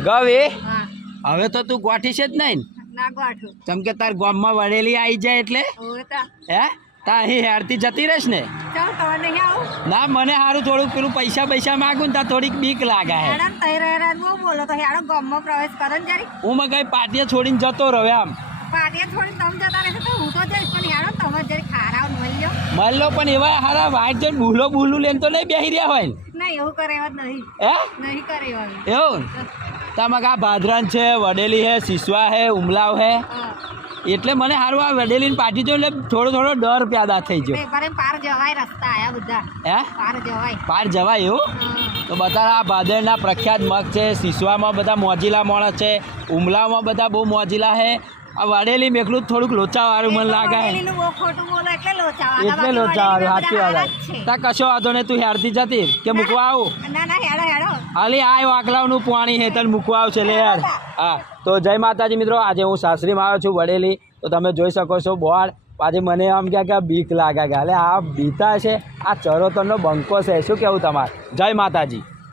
ગવે હા હવે તો તું ગોઠી છે જ નહીં ના ગોઠું ચમ કે તાર ગામમાં વડેલી આવી જાય એટલે હોતા હે તા અહીં હેરતી જતી રહેશ ને ચાલ તમારે નહીં આવું ના મને સારું થોડુંક પેલું પૈસા માગું ને તા થોડીક બીક લાગે હે હેડન તઈ રહે બહુ બોલો તો હેડો ગામમાં પ્રવેશ કરો ને જરી હું મેં કઈ પાટીએ છોડીને જતો રહ્યો આમ પાટીએ થોડી તમે જતા રહેશો તો હું તો જઈશ પણ હેડો તમે જરી ખારાવ મળ્યો મારી લો પણ એવા હારા વાઈટ જણ બુલું લઈને તો નહીં બેસી રહ્યા હોય ને નહીં એવું કરે એવા નહીં હે નહીં કરે એવા એવું તમારે આ ભાદરાન છે વડેલી હે સિસવા હે ઉમલાવ હે હા એટલે મને સારું આ વડેલીની પાટી જોઈને એટલે થોડો ડર પેદા થઈ ગયો પેપરે પાર જવાય રસ્તા આયા બધા હે પાર જવાય પાર જવાય એવું તો બધા આ ભાદરના પ્રખ્યાત મગ છે સિસવામાં બધા મોજીલા માણસ છે ઉમલાવમાં બધા બહુ મોજીલા હે આ વડેલી મેકલું થોડુંક લોચાવાળું મને લાગે વડેલીનું બહુ ખોટું બોલો એટલે લોચાવા એટલે લોચાવાળું સાચી વાત તા કશો વાંધો નહીં તું હેરતી જતી કે મૂકવા આવું ના ના હેડો હાલી આ વાકલાવનું પાણી હે તને મૂકવા આવશે લે યાર હા તો જય માતાજી મિત્રો આજે હું સાસરીમાં આવ્યો છું વડેલી તો તમે જોઈ શકો છો બોર્ડ આજે મને આમ કે બીક લાગે કે એટલે આ બીતા છે આ ચરોતરનો બંકો છે શું કેવું તમારે જય માતાજી